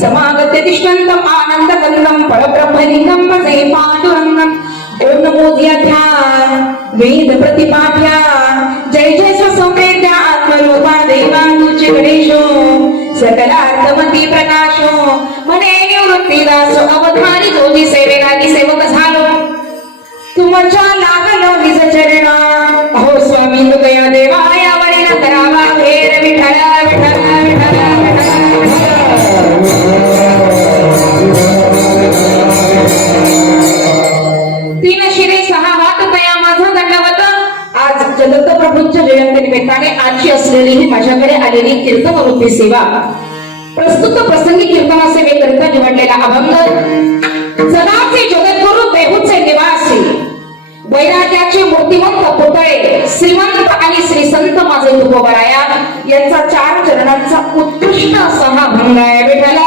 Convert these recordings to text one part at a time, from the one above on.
समागत्य तिष्ठन्तम् आनन्दकन्दं परब्रह्मलिङ्गं भजे पाण्डुरङ्गम् ॐ नमो ध्यान वेद प्रतिपाठ्य जय जय स्वसंवेद्य आत्मरूपा देवानुच गणेशो सकलार्थमती प्रकाशो मने निवृत्तीदासो अवधानी जोजी सेवेलागी सेवक झालो तुमच्या लागलो निज चरण अहो स्वामी तुकया देवा या वरेला करावा भेर विठ्ठल विठ्ठल विठ्ठल तीन शिरे सहा हात तया माझा दंडवत आज जगत प्रभूंच्या जयंती निमित्ताने आजची असलेली ही माझ्याकडे आलेली कीर्तन वृत्ती सेवा प्रस्तुत प्रसंगी कीर्तना सेवेकरिता निवडलेला अभंग जगाचे जगद्गुरु देहूचे निवासी वैराग्याचे मूर्तिमंत पुतळे श्रीमंत आणि श्री संत माझे तुकोबराया यांचा 4 चरणांचा उत्कृष्ट असा हा अभंग आहे. विठ्ठला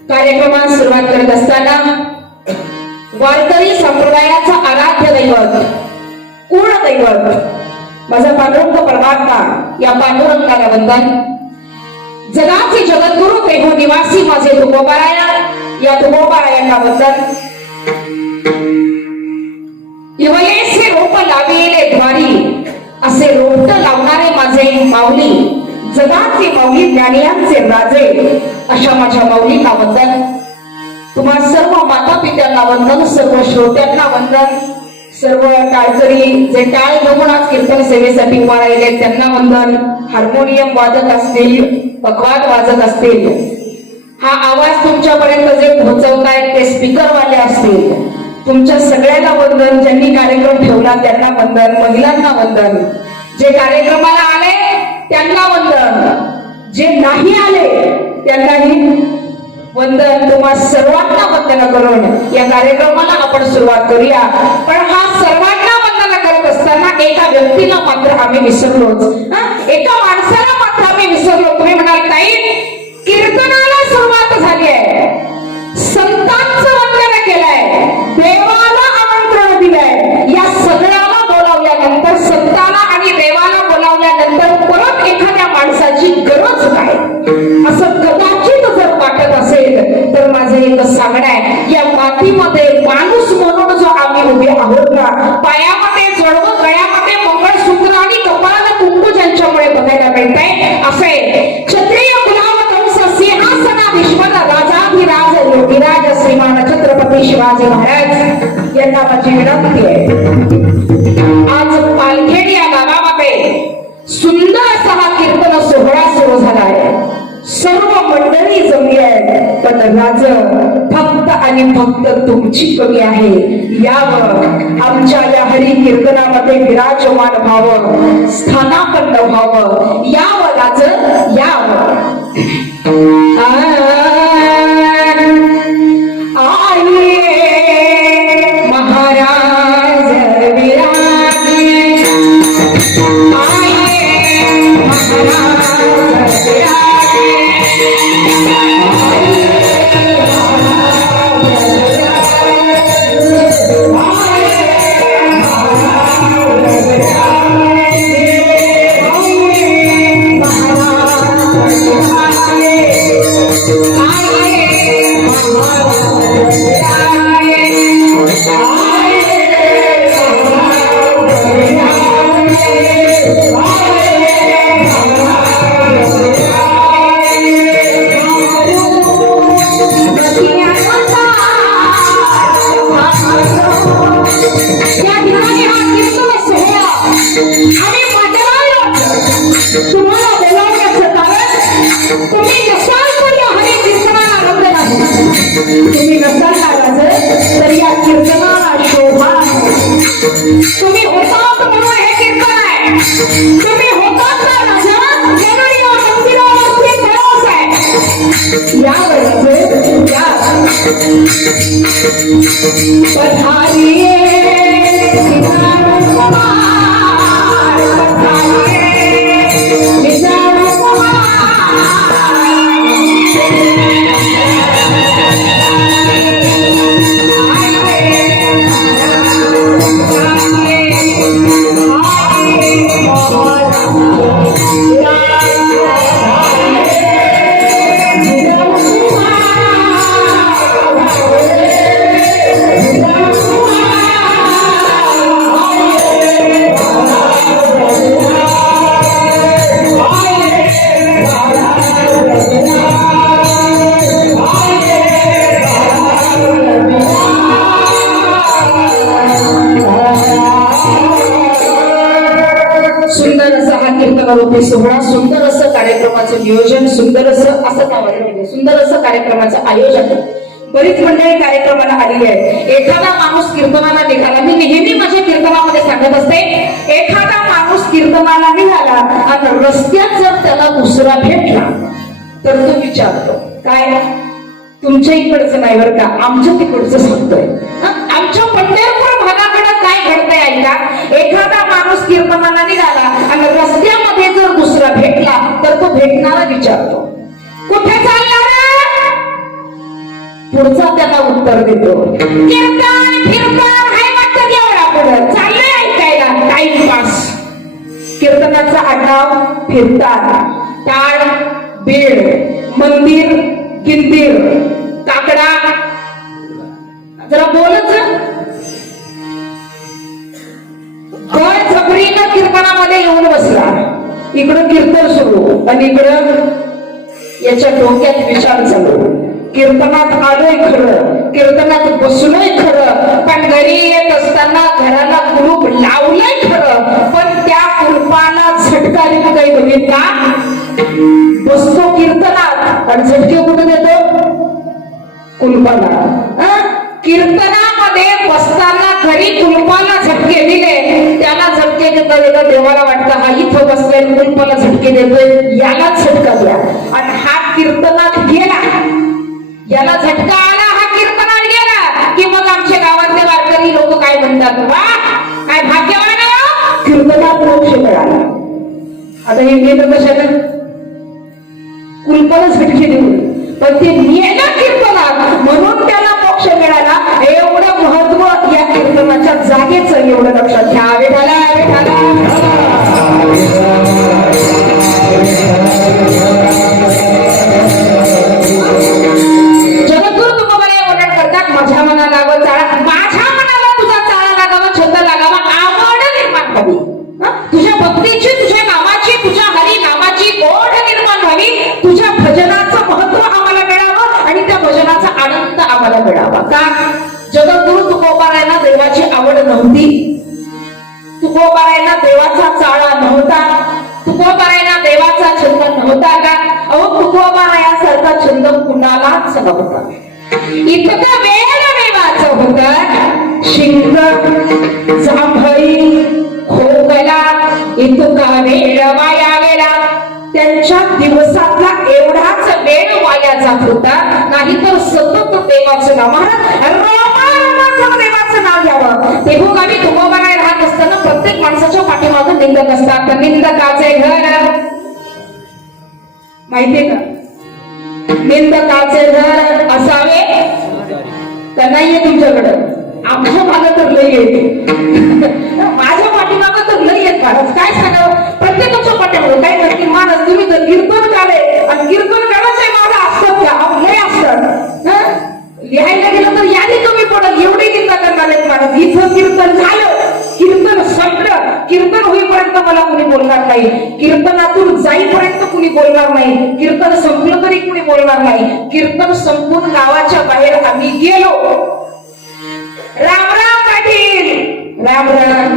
कार्यक्रमात सुरुवात करत असताना वारकरी संप्रदायाचा आराध्य दैवत कुळ दैवत माझा पांडुरंग परमात्मा या पांडुरंगाला वंदन. जगाचे जगद्गुरु देहू निवासी माझे तुकोबाराया या तुकोबारायांना वंदन. इवलेसे रोप लाविले द्वारी असे रोपट लावणारे माझे माऊली जगाचे माऊली ज्ञानियांचे राजे अशा माझ्या माऊलींना वंदन. तुम्हा सर्व माता पित्यांना वंदन, सर्व श्रोत्यांना वंदन, सर्व टाळकरी जे टाळ घेऊन आज कीर्तन सेवेसाठी उभा राहिले त्यांना वंदन. हार्मोनियम वादक असतील, पखवाद वाजत असतील, हा आवाज तुमच्यापर्यंत जे पोहोचवतायत ते स्पीकर वाले असतील, तुमच्या सगळ्यांना वंदन. ज्यांनी कार्यक्रम ठेवला त्यांना वंदन, महिलांना वंदन, जे कार्यक्रमाला आले त्यांना वंदन, जे नाही आले त्यांनाही वंदन. तुम्हा सर्वांना वंदन करून या कार्यक्रमाला आपण सुरुवात करूया. पण हा सर्वांना वंदन करत असताना एका व्यक्तीला मात्र आम्ही विसरलोच. एका माणसाला मात्र आम्ही विसरलो. तुम्ही म्हणाल ताई कीर्तनाला सुरुवात झाली आहे, संतांचं वंदन केलंय, देवाला आमंत्रण दिलंय, या सगळ्याला बोलावल्यानंतर संतांना आणि देवाला बोलावल्यानंतर परत एखाद्या माणसाची गरज काय असं कदाचित जर वाटत असेल तर माझं एक सांगणं आहे. या मातीमध्ये माणूस म्हणून जो आम्ही उभे आहोत ना, पायामध्ये जोडवं, गळ्यामध्ये मंगळसूत्र आणि कपाळाला कुंकू ज्यांच्यामुळे बघायला मिळतंय असे क्षत्रिय कुलावतंस सिंहासनाधीश्वर राजाधिराज योगीराज श्रीमान छत्रपती शिवाजी महाराज यांना माझी विनंती आहे. आज पालखेड या गावामध्ये सुंदर असा हा कीर्तन सोहळा सुरू झाला आहे. सर्व मंडळी जमली आहे, पण राज फक्त आणि फक्त तुमची कमी आहे. यावं आमच्या या हरी कीर्तनामध्ये विराजमान व्हावं, स्थानापन्न व्हावं. यावं राज यावं. तुम्ही होतात म्हणून हे कीर्तन आहे. तुम्ही होतात ना राजा म्हणून या मंदिरावरती प्रवास आहे. या बरोबर या पधारिये सोहळा, सुंदर असं कार्यक्रमाचं नियोजन, सुंदर असं कार्यक्रमाचं आयोजन. बरीच मंडळी कार्यक्रमाला आलेली आहे. एखादा माणूस कीर्तनाला निघाला, मी नेहमी माझ्या कीर्तनामध्ये सांगत असते, एखादा माणूस कीर्तनाला निघाला आणि रस्त्यात जर त्याला दुसरा भेटला तर तो विचारतो, काय तुमच्या इकडचं नाही बरं का, आमच्या तिकडचं सांगतोय. आमच्या पंढरपूर भागाकडे काय घडतंय ऐका. एखादा माणूस कीर्तनाला निघाला आणि रस्त्यामध्ये जर दुसरा भेटला तर तो भेटणारा विचारतो, कुठे चालला रे? पुढचा त्याला उत्तर देतो, कीर्तन फिरतन हाय वाटतं देवळाकडं चाललंय ऐकायला, टाइमपास. कीर्तनाचा आडाव फिरतात, टाळ बीड, मंदिर किंदीर, काकडा, जरा बोलच जबरीनं कीर्तनामध्ये येऊन बसला. इकडं कीर्तन सुरू आणि इकडं याच्या डोक्यात विचार चालू. कीर्तनात आलोय खरं, कीर्तनात बसलोय खरं, पण घरी येत असताना घराला कुलूप लावलंय खरं, पण त्या कुलपाला झटका देतो काही बघितला. बसतो कीर्तनात आणि झटके कुठे देतो? कुलपाला. कीर्तनामध्ये बसताना घरी कुलपाला झटके दिले, त्याला झटके देता देवाला वाटतं हा इथं बसलाय कुलपाला झटके देतोय, याला झटका द्या. आणि हा कीर्तनात गेला, याला झटका आला, हा कीर्तनात गेला की मग आमच्या गावातले वारकरी लोक काय म्हणतात, वा काय भाग्यवान आहे, कीर्तनात मोक्ष मिळाला. आता हे गेलं कशाला? कुलपाला झटके देऊन, पण ते नेला कीर्तनात म्हणून त्याला मोक्ष मिळाला. एवढं महत्व या कीर्तनाच्या जागेचं एवढं लक्षात घ्या. विठाला विठाला जगद्गुरु तुकोबाराय वर्णन करतात, माझ्या मना लागावं चाळा, माझ्या मनाला तुझा चाळा लागावा, छंद लागावा, आवड निर्माण व्हावी. तुझ्या भक्तीची, तुझ्या नामाची, तुझ्या हरी नामाची ओढ निर्माण व्हावी. तुझ्या भजनाचं महत्व आम्हाला मिळावं आणि त्या भजनाचा आनंद आम्हाला मिळावा. का? जगद्गुरु तुकोबारायला देवाची आवड नव्हती, तुकोबारायला देवाचा चाळा नव्हता, तुकोबारायला देवाचा छंद नव्हता का? अहो तुकोबारायासारखा छंद कुणालाच नव्हता. इतकं वेळ देवाचं होतं, शिंग जांभळी खोकला इतका वेळ वाया गेला. त्यांच्या दिवसातला एवढाच वेळ वाया जात होता, नाहीतर सतत देवाचं नाव, देवाचं नाव घ्यावं. देहूगावी तुकोबाराय राहत असताना प्रत्येक माणसाच्या पाठीमागून निंदक असतात. निंदकाचे घर माहितीये का? निंदकाचे घर असावे का नाहीये तुमच्याकडं? आमच्या मागं तर लई येते, माझ्या पाठीमागं तर लई येत. महाराज काय सांगावं, प्रत्येकाच्या पाठीमागं काय करतील महाराज, तुम्ही जर कीर्तन काढे आणि कीर्तन काढायचंय माझं असतात का? लय असतात. लिहायला गेलं तर यादी कमी पडत, एवढी चिंता करणार आहेत महाराज. इथं कीर्तन झालं, कीर्तन संपलं, कीर्तन होईपर्यंत मला कुणी बोलणार नाही, कीर्तनातून जाईपर्यंत कुणी बोलणार नाही, कीर्तन संपलं तरी कुणी बोलणार नाही. कीर्तन संपून गावाच्या बाहेर आम्ही गेलो, राम राम पाटील, राम राम.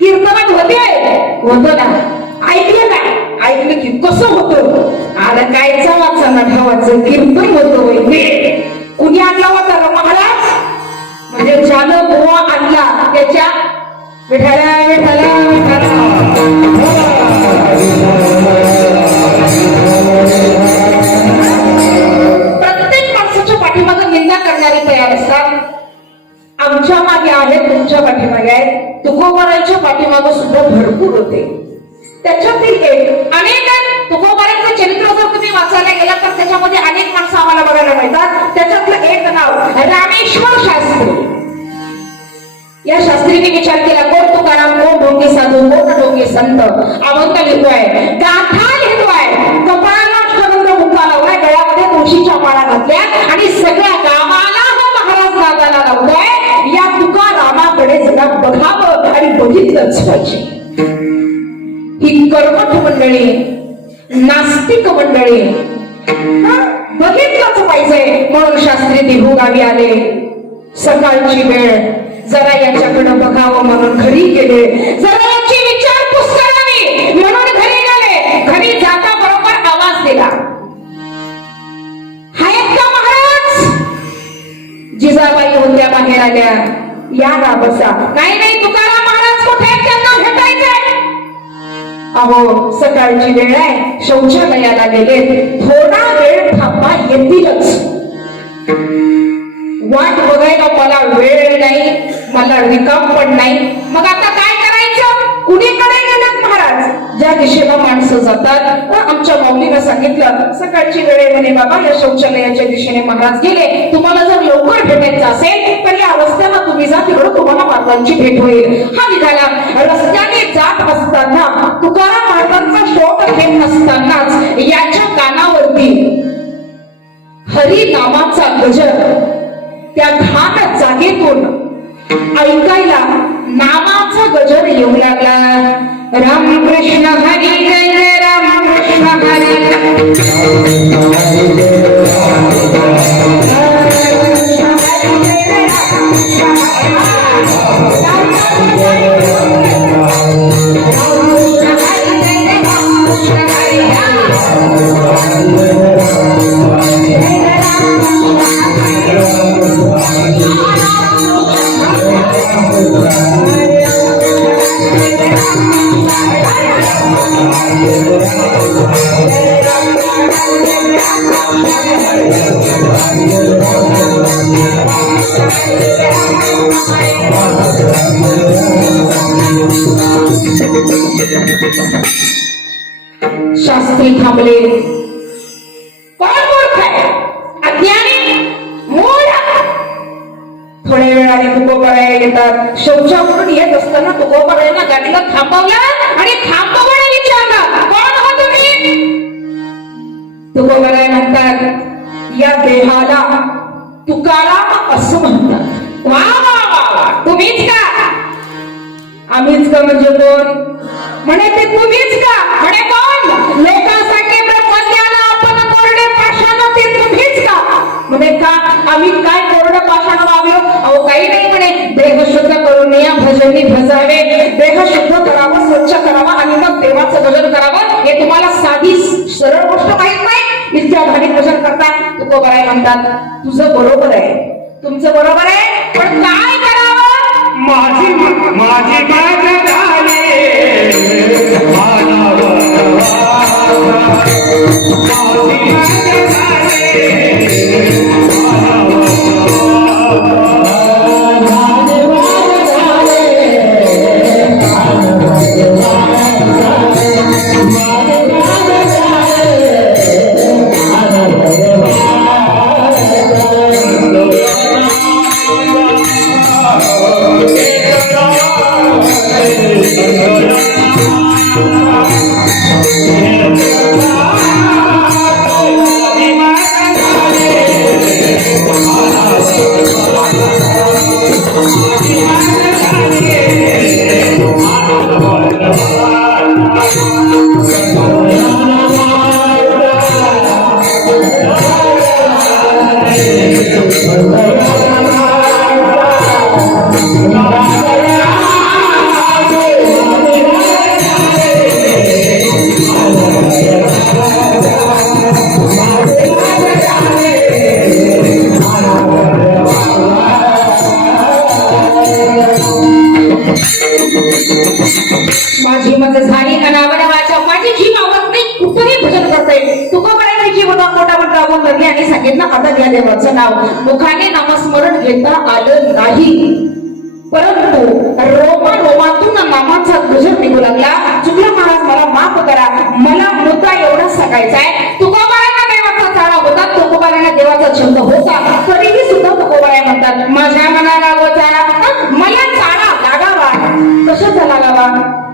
कीर्तनात होत ना, ऐकलं का? ऐकलं की कसं होतं? आला काय जावाचा नठावाचं कीर्तन होतं. कुणी आणला होता महाराज, म्हणजे ज्यानं गोवा आणला त्याच्या विठाला विठाला विठाला. प्रत्येक माणसाच्या पाठीमागे निंदा करणारे तयार असतात. आमच्या मागे आहेत, तुमच्या पाठीमागे आहेत. तुकोबाराच्या पाठीमागे सुद्धा भरपूर होते. त्याच्यातील एक अनेक तुकोबारांचं चरित्र जर तुम्ही वाचायला गेला तर त्याच्यामध्ये अनेक माणसं आम्हाला बघायला मिळतात. त्याच्यातलं एक नाव रामेश्वर शास्त्री. या शास्त्रीने विचार केला, कोण तुकाराम, कोण ढोंगी साधू, कोण ढोंगी संत. अवंत लिहितोय, गाथा लिहितोय, कपाळाला करंद मुक्का लावलाय, गळ्यामध्ये तुळशीच्या माळा घातल्या आणि सगळ्या गावाला महाराज नादाला लावतोय. या तुकारामाकडे जरा बघावं आणि बघितलंच पाहिजे. ही कर्मठ मंडळी, नास्तिक मंडळी बघितलंच पाहिजे म्हणून शास्त्री देहू गावी आले. सकाळची वेळ, जरा याच्याकडे बघावं म्हणून घरी गेले. जरा याची विचारपूस करावी म्हणून घरी गेले. घरी जाता बरोबर आवाज दिला, आहेत का महाराज? जिजाबाई होत्या बाहेर आल्या. या ना बसा. नाही नाही, तुकाराम महाराज कुठे आहेत, त्यांना भेटायचंय. अहो सकाळची वेळ आहे, शौचालयाला गेले, थोडा वेळ थांबा, येतीलच. वाट बघायला मला वेळ नाही, मला रिकाम पण नाही. मग आता काय करायचं? कुणीकडे गेलेत महाराज? ज्या दिशेला माणसं जातात. आमच्या माऊलीनं सांगितलं, सकाळची वेळ आहे म्हणे बाबा, या शौचालयाच्या दिशेने महाराज गेले. तुम्हाला जर लवकर भेटायचं असेल तर या रस्त्याला तुम्ही जा, तिकडं तुम्हाला महाराजांची भेट होईल. हा निघाला. रस्त्याने जात असताना तुकाराम महाराजांचा शोध घेत नसतानाच याच्या कानावरती हरी नामाचा गजर त्या घाट जागेतून ऐकायला नामाचा गजर येऊ लागला. रामकृष्ण हरी जय जय रामकृष्ण हरी. शास्त्री थांबले. कोण मूर्ख आहे? अज्ञानी, मूढ. थोड्या वेळाने तुकोबाराया येतात. शौचावरून येत असताना तुकोबारायांना गाडीला थांबवलं आणि थांबवणे विचारलं, कोण हो तुम्ही? तुकोबाराया म्हणतात, या देहाला तुकाराम असं म्हणतात. वा वा वा, तुम्हीच का? आम्हीच का म्हणजे कोण? म्हणे ते तुम्हीच का? म्हणे कोण? लोकांसाठी ब्रह्मज्ञान आपण कोरडे पाषाण, ते तुम्हीच का? म्हणे का? आम्ही काय कोरडे पाषाण वागलो? अहो काही नाही म्हणे, देह शुद्ध करून या भजनी भजावे. देह शुद्ध करावं, स्वच्छ करावं आणि मग देवाचं भजन करावं. हे तुम्हाला साधी सरळ गोष्ट माहित नाही, इतक्या भारी भजन करतात. तुकोबाराय म्हणतात, तुझं बरोबर आहे, तुमचं बरोबर आहे, पण काय करावं? माझी माझी माझी मज झाली अनावर वाचा माझी जीव आवत नाही कुठेही भजन करते तुकोबाराने जीव होता मोठा मोठा राबून धरली आणि सांगितलं आता घ्या देवाचं नाव मुखाने नामस्मरण घेता आलं नाही परंतु रोमातून नामाचा गजर निघू लागला चुकलं महाराज मला माफ करा मला मुद्दा एवढा सांगायचा आहे तुकोबारांना देवाचा चाळा होता तुकोबारांना देवाचा छंद होता तरीही सुद्धा तुकोबारा म्हणतात माझ्या मनाला व चाळा मला चाळा लागावा कशाचा लागावा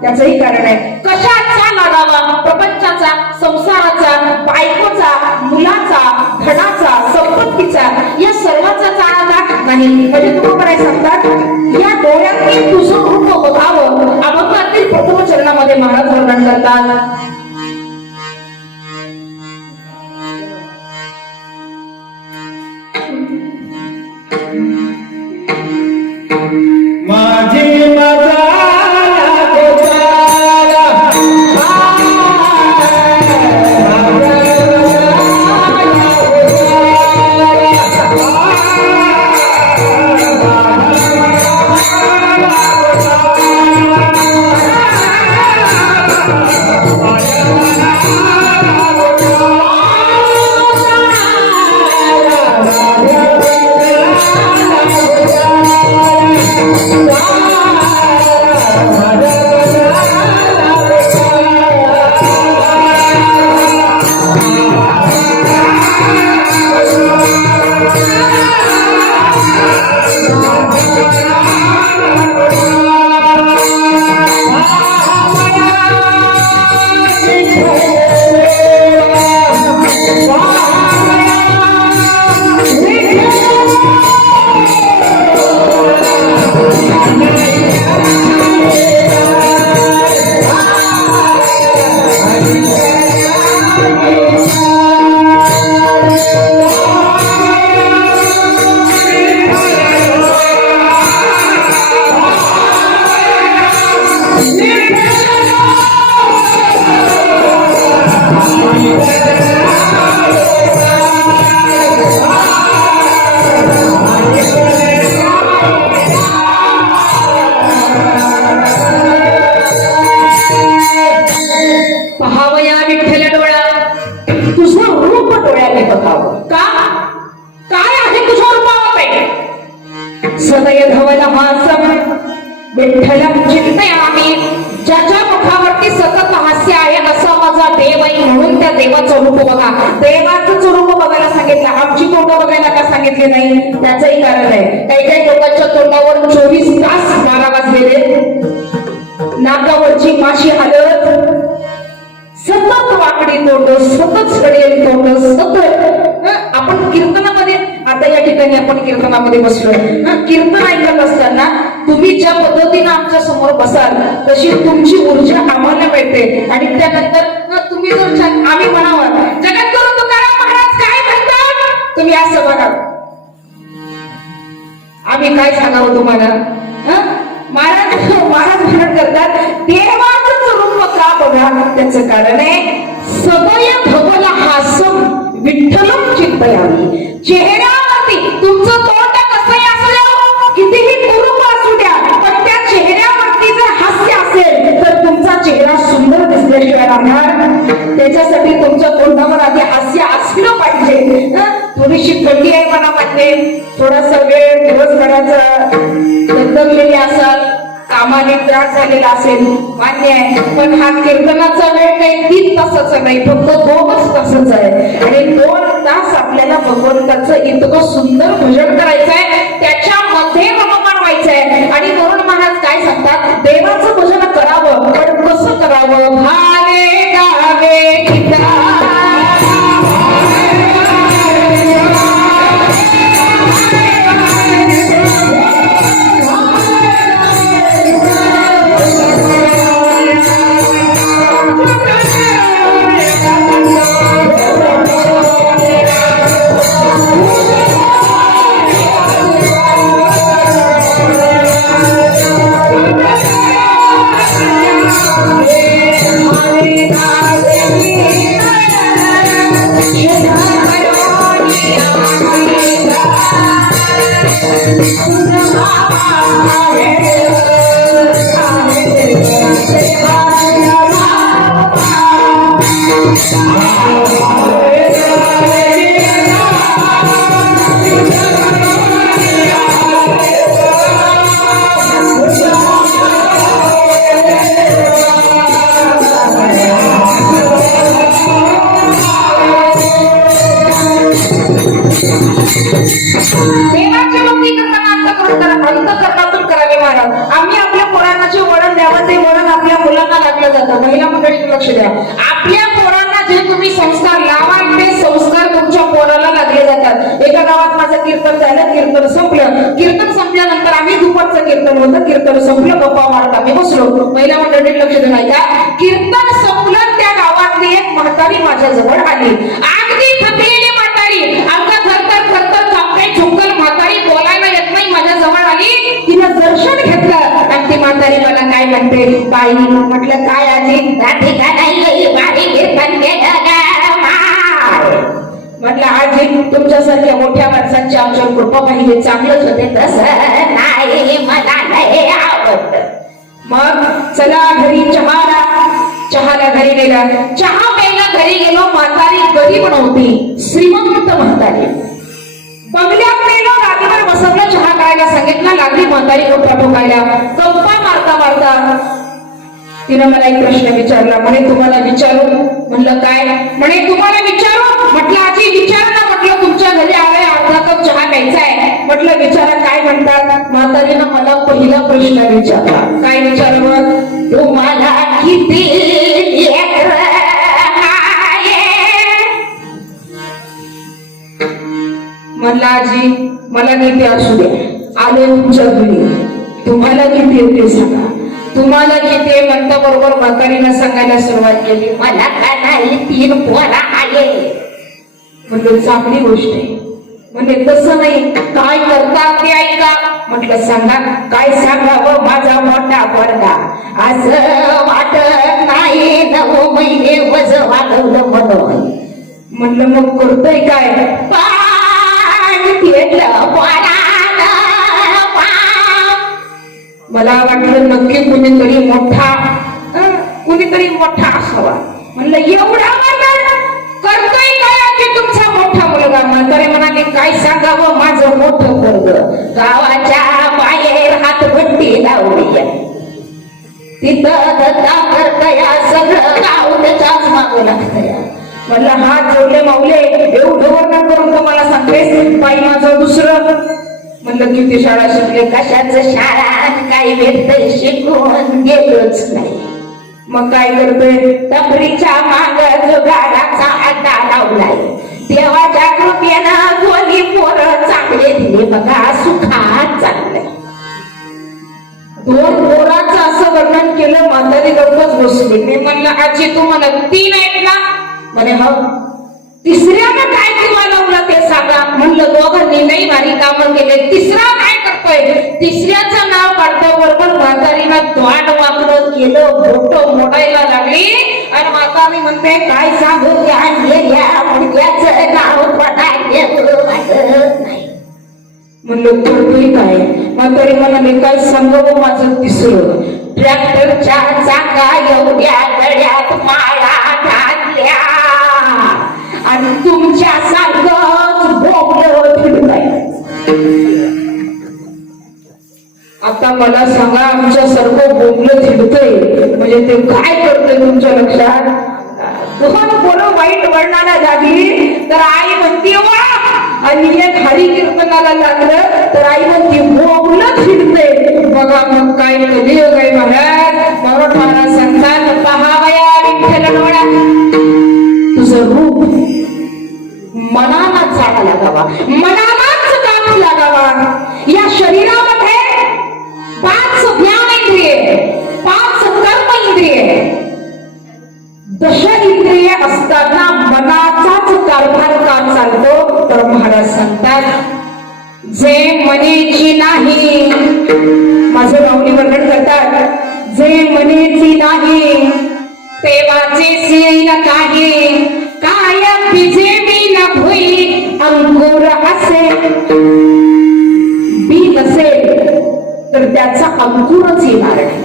त्याचंही कारण आहे कशाचा लागावा प्रपंचाचा संसाराचा बायकोचा मुलाचा धनाचा संपत्तीचा या सर्वाचा चाळा लाग नाही म्हणजे तुकोबारा सांगतात या डोळ्यातील तुझं रूप बघावं अभंगातील प्रथम चरणामध्ये महाराज वर्णन करतात माझी माझा सदय धवल हासम विठ्ठलम चिंतयामी ज्याच्या मुखावरती सतत हास्य आहे असा माझा देव आहे म्हणून त्या देवाचं रूप बघा देवाचं रूप बघायला सांगितलं आमची तोंड बघायला का सांगितले नाही त्याचंही कारण आहे काही काही लोकांच्या तोंडावर 24 तास 12 वाजलेले नाकावरची माशी हालत सतत वाकडी तोंड सतत सडेल तोंड सतत आपण कीर्तनामध्ये आता या ठिकाणी आपण कीर्तनामध्ये बसलोय कीर्तन ऐकत असताना तुम्ही ज्या पद्धतीने आमच्या समोर बसाल तशी तुमची ऊर्जा आम्हाला मिळते आणि त्यानंतर तुम्ही जर आम्ही म्हणावं जगद्गुरु तुकाराम महाराज काय म्हणतात तुम्ही असं बघा आम्ही काय सांगावं तुम्हाला महाराज म्हणत करतात देवाचं रूप का बघा त्याचं कारण आहे सदय धवल हासम विठ्ठलम चिंतयामी चेहऱ्यावरती तुमचं तोंड कसंही असू द्या कितीही कुरूप असू द्या पण त्या चेहऱ्यावरती जर हास्य असेल तर तुमचा चेहरा सुंदर दिसल्याशिवाय राहणार त्याच्यासाठी तुमच्या तोंडावर आधी हास्य असलं पाहिजे थोडीशी थंडी आहे मनामध्ये थोडासा वेळ दिवसभराचा दगदगलेली असाल कामाने त्रास झालेला असेल मान्य आहे पण हा कीर्तनाचा वेळ काही 3 तासाचा नाही फक्त 2च तासाचा आहे आणि 2 तास आपल्याला भगवंताचं इतकं सुंदर भजन करायचं आहे त्याच्यामध्ये रममाण व्हायचं आहे आणि म्हणून महाराज काय सांगतात देवाचं भजन करावं पण कसं करावं भावे गावे गीता आम्ही आपल्या पोरांना जे वळण द्यावं ते वळण आपल्या मुलांना लागलं जातं. महिला मंडळीकडे लक्ष द्या. आपल्या पोरांना जे तुम्ही संस्कार लावाल ते संस्कार तुमच्या पोराला लागले जातात. एका गावात माझं कीर्तन झालं, कीर्तन संपलं. कीर्तन संपल्यानंतर आम्ही दुपारचं कीर्तन होतं, कीर्तन संपलं, गप्पा मारत आम्ही बसलो. महिला मंडळीकडे लक्ष देणार का? कीर्तन संपलं, त्या गावातली एक म्हातारी माझ्या जवळ आली. अगदी थकलेली म्हातारी, अंगा थरथर थरथर कापते, झुकल म्हातारी, बोलायला येत नाही, माझ्या जवळ आली. तिनं दर्शन घेतलं आणि ती म्हातारी मला काय म्हणते, बाई. म्हटलं काय आजी? राधिका नाही बाई, कीर्तन केलं का माय? म्हटलं आजी तुमच्यासारख्या मोठ्या माणसांची आमच्यावर कृपा पाहिजे, चांगलंच होते. तसं नाही, मला नाही आवडत. मग चला घरी चहाला घरी गेला. चहा प्यायला घरी गेलो. म्हातारी गरीब नव्हती, श्रीमंत म्हातारी. बंगल्यात गेलो, रात्रीभर बसवलं, चहा करायला सांगितलं. लागली म्हातारी गप्पा ठोकायला. गप्पा मारता मारता तिनं मला एक प्रश्न विचारला. म्हणे तुम्हाला विचारू? म्हणलं काय? म्हणे तुम्हाला विचारू? म्हटलं आजी विचार ना. म्हटलं तुमच्या घरी आलोय, अर्धा कप चहा प्यायचा आहे. म्हटलं विचारा काय म्हणतात. म्हातारीनं मला पहिला प्रश्न विचारला. काय विचारलं? तुम्हाला किती लेकरं आहेत? म्हणलं आजी मला किती असू द्या, आलोय तुमच्या घरी, तुम्हाला किती येते सांगा. तुम्हाला किती म्हणता बरोबर म्हातारीनं सांगायला सुरुवात केली. मला का नाही, 3 पोरं आले. म्हणजे चांगली गोष्ट आहे. म्हणजे तसं नाही, काय करतात ते ऐका. म्हटलं सांगा. काय सांगावं माझा मोठा पोरगा, असं वाटत नाही 9 महिने वज वाढवलं म्हणून. म्हणलं मग करतोय काय? मला वाटलं नक्की कुणीतरी मोठा असावा. म्हणलं एवढा करतोय काय की तुमचा मोठा मुलगा? म्हातारे म्हणाले काय सांगावं माझं मोठं पोरगं गावाच्या बाहेर हातभट्टी लावली, तिथं धंदा करतया, सगळं गाव त्याच्याच मागं लागतया. म्हणलं हात जोडले माऊले, एवढं वर्णन करून तर मला सांगतेस बाई माझं दुसरं. म्हणलं किती शाळा शिकले? कशाच शाळा, काही भेटतंय, शिकून गेलोच नाही. मग काय करतोय? टपरीच्या माग जुगाराचा अड्डा लावलाय. देवाच्या कृपेनं दोन्ही पोरं चांगले दिले बघा, सुखात चाललंय. 2 पोराचं असं वर्णन केलं. म्हातारी गप्पच बसली. मी म्हणलं आजी तुम्हाला 3 आहेत ना? म्हणे हो. तिसऱ्यानं काय किंवा लावलं ते सांगा. म्हणलं दोघांनी नाही भारी कामं केले. तिसरा काय करतोय? तिसऱ्याचं नाव काढतो बरोबर म्हातारीनं द्वाड वाकडं केलं, बोट मोडायला लागली आणि म्हातारी म्हणते काय सांगू त्या गेल्या मुलग्याचं नाव पडायला वाटत नाही. म्हणलं करतोय काय? म्हातारी म्हणाले काय सांगावं माझं तिसरं? ट्रॅक्टरच्या चाका एवढ्या गळ्यात माळा घातल्या आणि तुमच्या सारखंच बोबलं फिरताय. आता मला सांगा आमच्यासारखं बोबलं फिरतंय म्हणजे ते काय करतंय तुमच्या लक्षात? 2 पोरं वाईट वर्णाला लागली तर आई म्हणते वा, आणि एक हरी कीर्तनाला लागलं तर आई म्हणते बोबलं फिरतंय. बघा मग काय कलियुग आहे महाराज. मराठवाडा संतान पहावया विठ्ठल डोळा. तुझं रूप मनाला चाला लागावा, मनालाच काप लागावा. या शरीरामध्ये 5 ज्ञानेंद्रिये, 5 कर्म इंद्रिये, 10 इंद्रिये असताना मनाचाच कारभार का चालतो? तर महाराज सांगतात जे मनेची नाही, माझे माऊली वर्णन करतात, जे मनेची नाही ते वाचेसी न काही, काय बिजे बी न भुई अंकुर असे. बी नसेल तर त्याचा अंकुरच येणार नाही.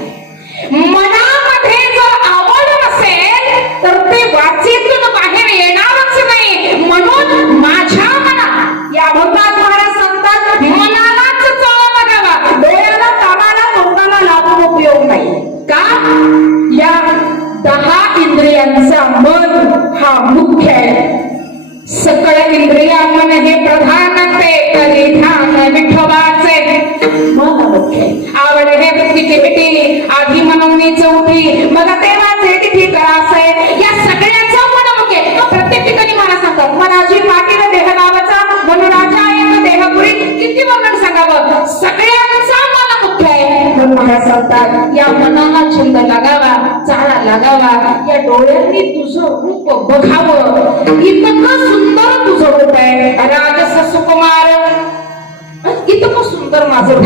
मनामध्ये जर आवड नसेल तर ते वाचेतून बाहेर येणारच नाही. म्हणून माझ्या मनात या अभंगात महाराज सांगतात मनालाच चाळ लागावा, डोळ्याला कानाला तोंडाला लागून उपयोग नाही. का? या 10 इंद्रियांचा मन हा मुख्य आहे. सकळ इंद्रिया मन हे प्रधान ते, परिधान विठोबाचे मन मुख्य. आवड आडे हे पृथ्वीचे भेटी आधी मनवणी चौथी मग देवाचे तिथी करासे या सगळ्याचा मनमुखे प्रत्येक ठिकाणी मला सांगतात मनाची पाटील देह गावाचा मनोराजा एक देहपुरी किती वर्णन सांगावं सगळ्यांचा मन मुख्य आहे म्हणून महाराज सांगतात या मनाला छंद लागावा चाळा लागावा या डोळ्यांनी तुझं रूप बघावं इतकं सुंदर तुझं रूप आहे राजस सुकुमार इतकं सुंदर माझं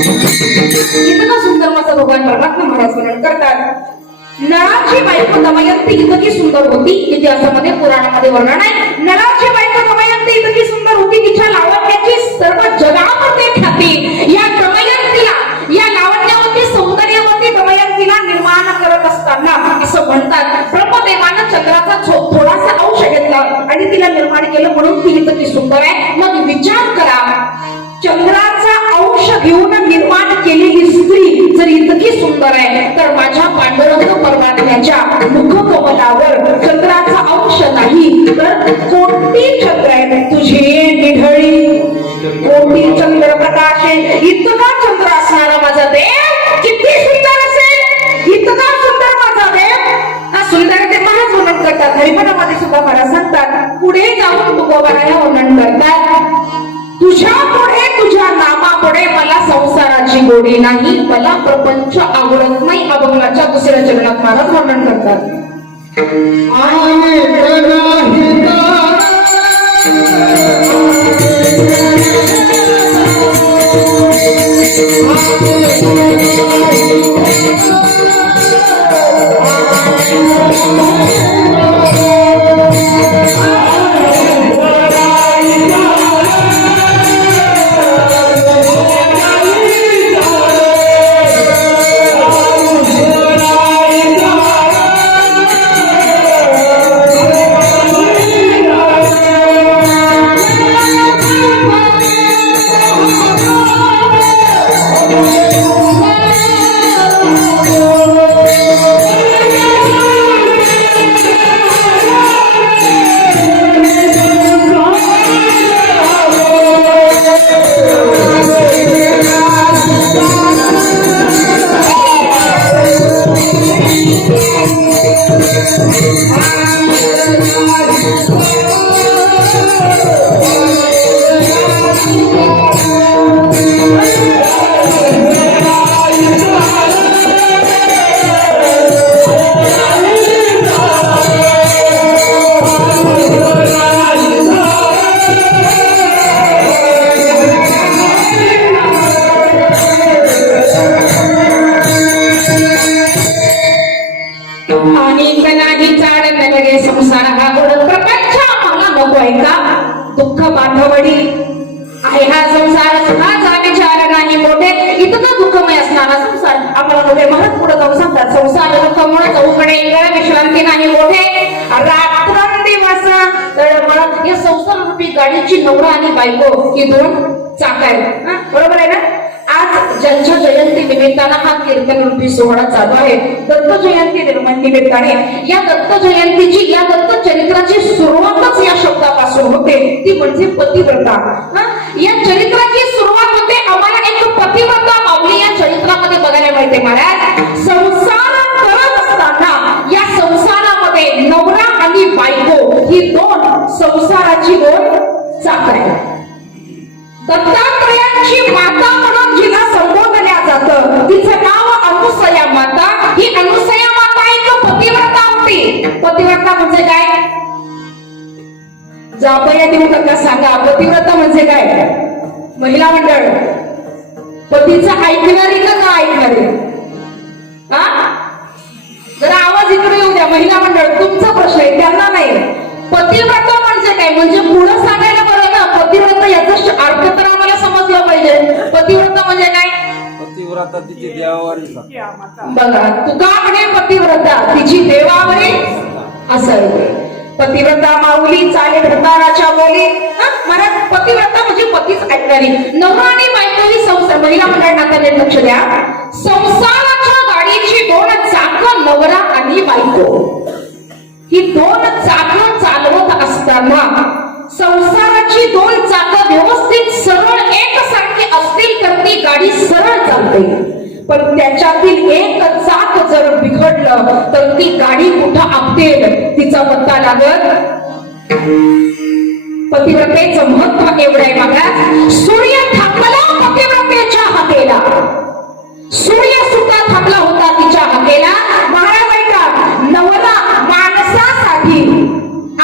इतका सुंदर माझा भगवान परमात्मा महाराज वर्णन करतात नळाची बायको दमयंती इतकी सुंदर होती इतिहासामध्ये पुराणामध्ये वर्णन आहे नळाची बायको दमयंती इतकी सुंदर होती तिच्या लावण्याची सर्व जगामध्ये ख्याती या दमयंतीला या लावण्यावरती सौंदर्यावरती दमयंतीला निर्माण करत असताना असं म्हणतात ब्रह्मदेवानं चंद्राचा थोडासा अंश घेतला आणि तिला निर्माण केलं म्हणून ती इतकी सुंदर आहे मग विचार करा चंद्राचा अंश घेऊन निर्माण केलेली स्त्री जर इतकी सुंदर आहे तर माझ्या पांडुरंग परमात्म्याच्या मुखकमलावर चंद्राचा अंश नाही तर कोटी चंद्र आहे तुझे निढळी कोटी चंद्र प्रकाश आहे इतका चंद्र असणारा माझा देव किती सुंदर असेल इतका सुंदर माझा देव सुंदर ते महाराज वर्णन करतात हरिमनामध्ये सुद्धा महाराज सांगतात पुढे जाऊन तुकोबाराया वर्णन करतात तुझ्या पुढे तुझ्या नामापुढे मला संसाराची गोडी नाही मला प्रपंच आवडत नाही अभंगाच्या दुसऱ्या चरणात महाराज वर्णन करतात संसार हा गोड प्रपंच आम्हाला नको आहे का दुःख बांधवडी आहे हा संसार सुखाचा विचार नाही मोठे इतकं दुःखमय असणारा संसार आम्हाला मोठे महाराज पुढे जाऊन सांगतात संसार दुःखमुळे चौकडे इंगळ विश्रांती नाही मोठे रात्रंदिवस तळमळ या संसार रूपी गाडीची नवरा आणि बायको ही दोन चाक आहेत बरोबर आहे ना आज ज्यांच्या जयंती निमित्तानं हा कीर्तन रूपी सोहळा चालू आहे दत्त जयंती निमित्ताने या दत्त जयंतीची या दत्त चरित्राची सुरुवातच या शब्दापासून होते ती म्हणजे पतिव्रता या चरित्राची सुरुवात होते आम्हाला एक पतिव्रता माऊली या चरित्रामध्ये बघायला मिळते महाराज संसार करत असताना या संसारामध्ये नवरा आणि बायको ही दोन संसाराची दोन चाक आहेत. दत्तात्रयांची माता म्हणून जिला संबोधल्या जातं तिचं नाव अनुसया माता. ही अनुसया माता एक पतिव्रता होती. पतिव्रता म्हणजे काय? जापया देऊ नका, सांगा पतिव्रता म्हणजे काय? महिला मंडळ पतीचं ऐकणारी का ऐकणारी? हा, जरा आवाज इकडे येऊ द्या. महिला मंडळ तुमचा प्रश्न आहे, त्यांना नाही. पतिव्रता म्हणजे काय? म्हणजे पुढं सांगायला बरं ना, पतिव्रता याचा अर्थ तर आम्हाला समजलं पाहिजे. पतिव्रता म्हणजे काय? पतिव्रता तिची देवावरील बघा, तुका म्हणे पतिव्रता तिची देवावरी असं. पतिव्रता माऊली चाले भताराच्या बोली. मला पतिव्रता म्हणजे पतीच ऐकणारी. नवरा आणि बायको ही संसार. महिला मंडळांना आता नीट लक्ष द्या. संसाराच्या गाडीची दोन चाकं नवरा आणि बायको. ही दोन चाकं चालवत असताना संसाराची दोन चाकं व्यवस्थित सरळ एकसारखी असतील तर ती गाडी सरळ चालते. पण त्याच्यातील एक चाक जर बिघडलं तर ती गाडी कुठं आपटेल तिचा पत्ता लागत. पतिव्रतेचं महत्व एवढं आहे बघा. सूर्य थांबला पतिव्रतेच्या हाकेला. सूर्य सुद्धा थांबला होता तिच्या हाकेला. महाराज ऐका, नवरा माणसासाठी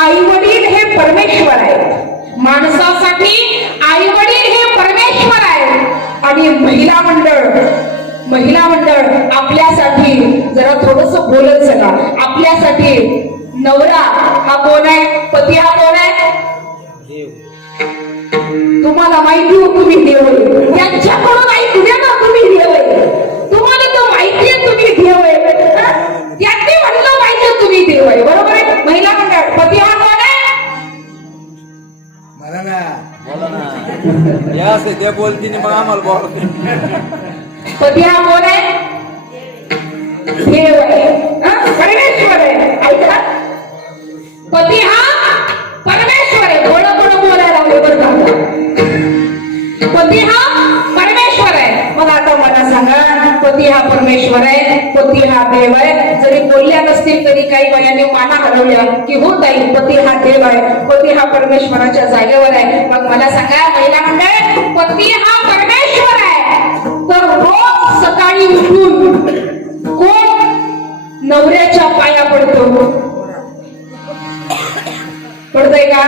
आई वडील हे परमेश्वर आहेत. माणसासाठी आई वडील हे परमेश्वर आहेत. आणि महिला मंडळ आपल्यासाठी जरा थोडस बोलत चला. आपल्यासाठी नवरा हा कोण आहे? पती हा कोण आहे? तुम्हाला माहिती हो तुम्ही देव आहे. त्यांच्याकडून ऐकू द्या ना, तुम्ही देव आहे. तुम्हाला तर माहिती आहे तुम्ही देव आहे. त्यांनी म्हणलं पाहिजे तुम्ही देव आहे. बरोबर आहे? महिला मंडळ पती हा कोण आहे? बोला ना. या असते ते बोलतीने मग आम्हाला बोलते. पती हा कोण आहे? देव आहे, परमेश्वर आहे. ऐका, पती हा परमेश्वर आहे. थोडं बोलायला लागले बरं का. पती हा परमेश्वर आहे. मग आता मला सांगा, पती हा परमेश्वर आहे, पती हा देव आहे. जरी बोलल्या नसतील तरी काही वयाने माना हलवल्या की हो ताई, पती हा देव आहे, पती हा परमेश्वराच्या जागेवर आहे. मग मला सांगा महिला मंडळ, पती हा परमेश्वर आहे तर रोज सकाळी उठून कोण नवऱ्याच्या पाया पडतो? पडतंय का?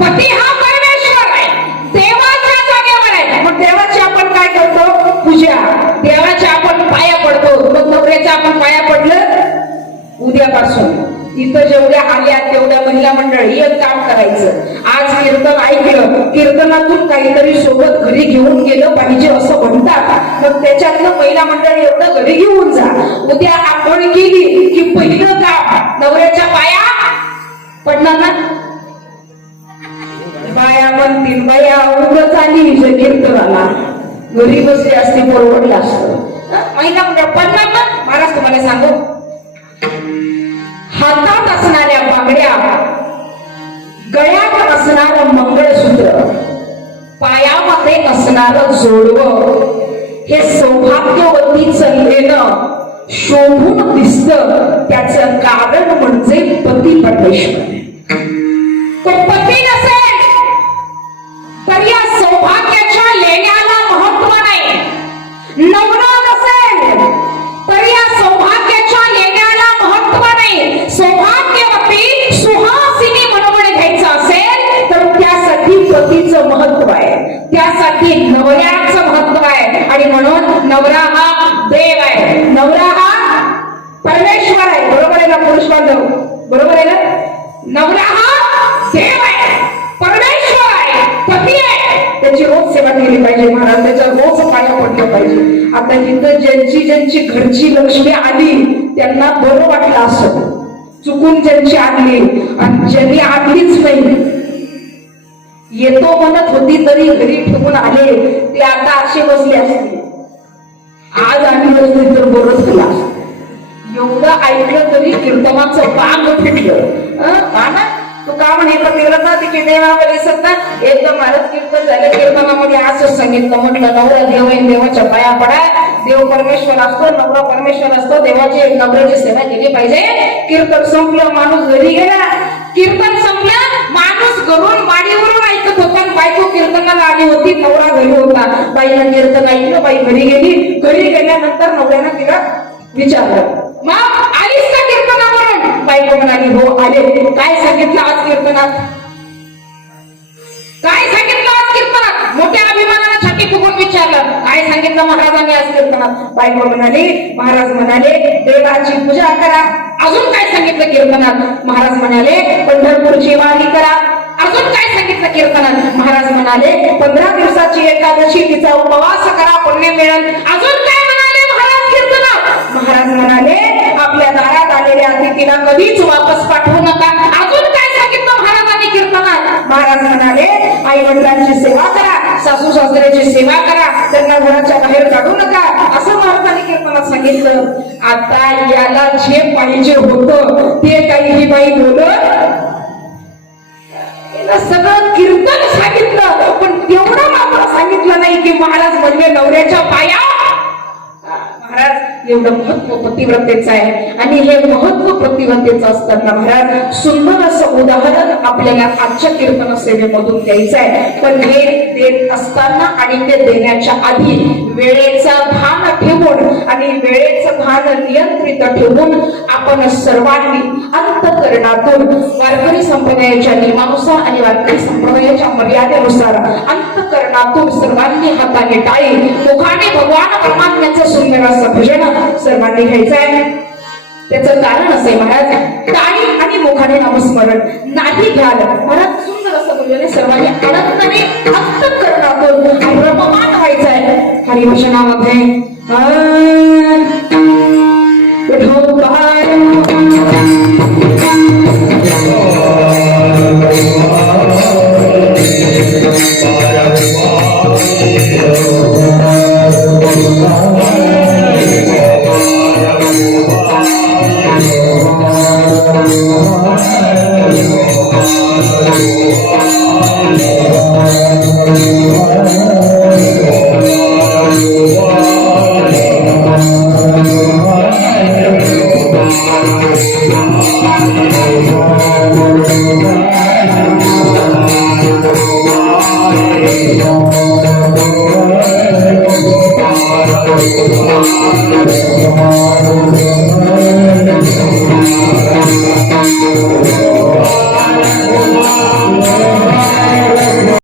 पती हा परमेश्वर आहे, देवाच्या जागेवर आहे. मग देवाची आपण काय करतो? पूजा. देवाच्या आपण पाया पडतो. मग नवऱ्याच्या आपण पाया पडलं. उद्यापासून इथं जेवढ्या आल्या तेवढ्या महिला मंडळ एक काम करायचं. आज कीर्तन ऐकलं, कीर्तनातून काहीतरी सोबत घरी घेऊन गेलं पाहिजे असं म्हणतात. मग त्याच्यातलं महिला मंडळ एवढं घरी घेऊन जा. उद्या आपण केली की पहिलं काम नवऱ्याच्या पाया पडणार ना. बाया म्हणतील बाया उगच आली कीर्तनाला, घरी बसली असते परवडलं असतं. महिला मंडळ पडणार ना. महाराज तुम्हाला सांगू, हातात असणाऱ्या बांगड्या, गळ्यात असणारं मंगळसूत्र, पायामध्ये असणारं जोडवं, हे सौभाग्यवतीचं लेणं शोभून दिसतं. त्याचं कारण म्हणजे पती परमेश्वर. तो पती नसेल तर या सौभाग्याच्या लेण्याला महत्व नाही. नवरा नसेल तर या सौभाग्याच्या लेण्याला महत्व नाही. सौभाग्यवती सुहासिनी म्हणून घ्यायचं असेल तर त्यासाठी पतीचं महत्व आहे, त्यासाठी नवऱ्याचं महत्व आहे. आणि म्हणून नवरा हा देव आहे, नवरा हा परमेश्वर आहे. बरोबर आहे ना पुरुष बांधव? बरोबर आहे ना? नवरा हा देव आहे, परमेश्वर आहे, पती आहे. त्याची रोज सेवा केली पाहिजे महाराज, त्याच्या रोज पाया पडलं पाहिजे. आता इथं ज्यांची घरची लक्ष्मी आली त्यांना बरं वाटलं असं. चुकून ज्यांची आणली आणि ज्यांनी आणलीच नाही, येतो म्हणत होती तरी घरी ठेवून आले, ते आता असे बसले असते. आज आणली असते तर बरंच केला. एवढं ऐकलं तरी कीर्तनाचं बाग फिटलं. तू का म्हणे म्हणे पतिव्रता तिची देवावली सत्ता. एकदम महाराज कीर्तन झाले. कीर्तनामध्ये असं सांगितलं, म्हटलं नवरा देव आहे, देवाच्या पाया पडा. देव परमेश्वर असतो, नवरा परमेश्वर असतो. देवाची नवऱ्याची सेवा केली पाहिजे. कीर्तन संपलं, माणूस घरी गेला. कीर्तन संपलं, माणूस घरून माडीवरून ऐकत होता. बायको कीर्तनाला आली होती, नवरा घरी होता. बाईनं कीर्तन ऐकलं, बाई घरी गेली. घरी गेल्यानंतर नवऱ्यानं तिला विचारलं, मग आलीस का कीर्तनावरून? बायको म्हणाली, हो आले. काय सांगितलं आज कीर्तनात? काय सांगितलं आज कीर्तनात? मोठ्या अभिमानानं छाती फुगून विचारलं, काय सांगितलं महाराजांनी आज कीर्तनात? बायको म्हणाली, महाराज म्हणाले देवाची पूजा करा. अजून काय सांगितलं कीर्तनात? महाराज म्हणाले पंढरपूरची वारी करा. अजून काय सांगितलं कीर्तनात? महाराज म्हणाले 15 दिवसाची एकादशी, तिचा उपवास करा, पुण्य मिळेल. अजून काय म्हणाले महाराज कीर्तनात? महाराज म्हणाले आपल्या दारात आलेल्या अतिथीला कधीच वापस पाठवू नका. अजून काय सांगितलं महाराजांनी कीर्तनात? महाराज म्हणाले आई वडिलांची सेवा करा, सासू सासऱ्याची सेवा करा, त्यांना घराच्या बाहेर काढू नका, असं महाराजांनी कीर्तनात सांगितलं. आता याला जे पाहिजे होतं ते काही ही बाई बोलत सगळं कीर्तन सांगितलं, पण तेवढं मात्र सांगितलं नाही की महाराज म्हणजे नवऱ्याच्या पाया. महाराज एवढं महत्व पतिव्रतेचं आहे. आणि हे महत्व पतिव्रतेचं असताना महाराज सुंदर असं उदाहरण आपल्याला आजच्या कीर्तन सेवेमधून द्यायचं आहे. पण हे देत असताना आणि ते देण्याच्या आधी वेळेचं भान ठेवून आणि वेळेचं भान नियंत्रित ठेवून आपण सर्वांनी अंतःकरणातून वारकरी संप्रदायाच्या नियमानुसार आणि वारकरी संप्रदायाच्या मर्यादेनुसार अंतःकरणातून सर्वांनी हाताने टाळी, मुखाने भगवान परमात्म्याचं सुंदर असं भजन सर्वांनी घ्यायचं आहे. त्याचं कारण असे महाराज, टाळी आणि मुखाने नामस्मरण नाही घ्याल महाराज, सुंदर असं भजन सर्वांनी आनंदाने अंतःकरणातून रममान व्हायचं आहे. हरिभजनामध्ये Thank you.